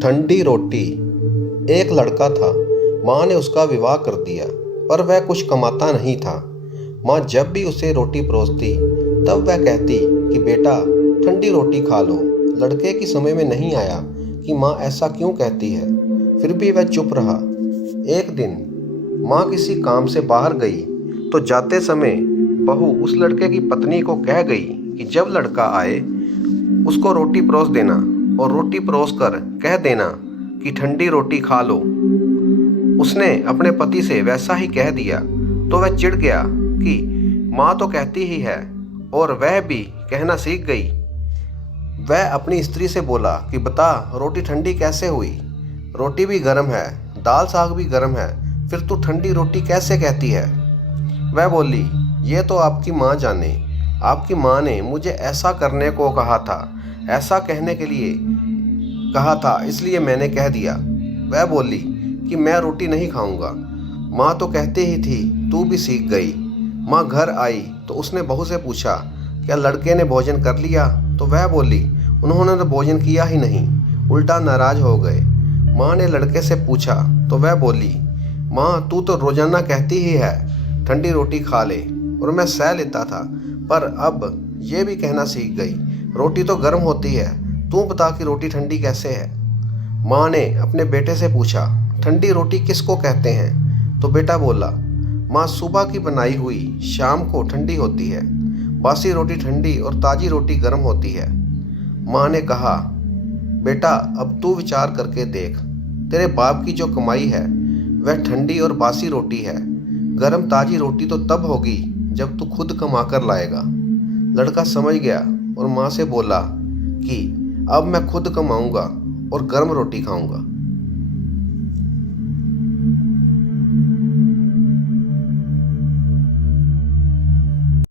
ठंडी रोटी। एक लड़का था। माँ ने उसका विवाह कर दिया, पर वह कुछ कमाता नहीं था। माँ जब भी उसे रोटी परोसती, तब वह कहती कि बेटा, ठंडी रोटी खा लो। लड़के की समझ में नहीं आया कि माँ ऐसा क्यों कहती है, फिर भी वह चुप रहा। एक दिन माँ किसी काम से बाहर गई, तो जाते समय बहू उस लड़के की पत्नी को कह गई कि जब लड़का आए उसको रोटी परोस देना, और रोटी परोस कर कह देना कि ठंडी रोटी खा लो। उसने अपने पति से वैसा ही कह दिया, तो वह चिढ़ गया कि माँ तो कहती ही है, और वह भी कहना सीख गई। वह अपनी स्त्री से बोला कि बता, रोटी ठंडी कैसे हुई? रोटी भी गर्म है, दाल साग भी गर्म है, फिर तू ठंडी रोटी कैसे कहती है? वह बोली, ये तो आपकी माँ जाने। आपकी माँ ने मुझे ऐसा करने को कहा था, ऐसा कहने के लिए कहा था, इसलिए मैंने कह दिया। वह बोली कि मैं रोटी नहीं खाऊंगा। माँ तो कहती ही थी, तू भी सीख गई। माँ घर आई तो उसने बहू से पूछा, क्या लड़के ने भोजन कर लिया? तो वह बोली, उन्होंने तो भोजन किया ही नहीं, उल्टा नाराज हो गए। माँ ने लड़के से पूछा तो वह बोली, माँ तू तो रोजाना कहती ही है ठंडी रोटी खा ले, और मैं सह लेता था, पर अब ये भी कहना सीख गई, रोटी तो गर्म होती है, तू बता कि रोटी ठंडी कैसे है? माँ ने अपने बेटे से पूछा, ठंडी रोटी किसको कहते हैं? तो बेटा बोला, माँ सुबह की बनाई हुई शाम को ठंडी होती है, बासी रोटी ठंडी और ताज़ी रोटी गर्म होती है। माँ ने कहा, बेटा अब तू विचार करके देख, तेरे बाप की जो कमाई है वह ठंडी और बासी रोटी है, गर्म ताज़ी रोटी तो तब होगी जब तू खुद कमा कर लाएगा। लड़का समझ गया और माँ से बोला कि अब मैं खुद कमाऊंगा और गर्म रोटी खाऊंगा।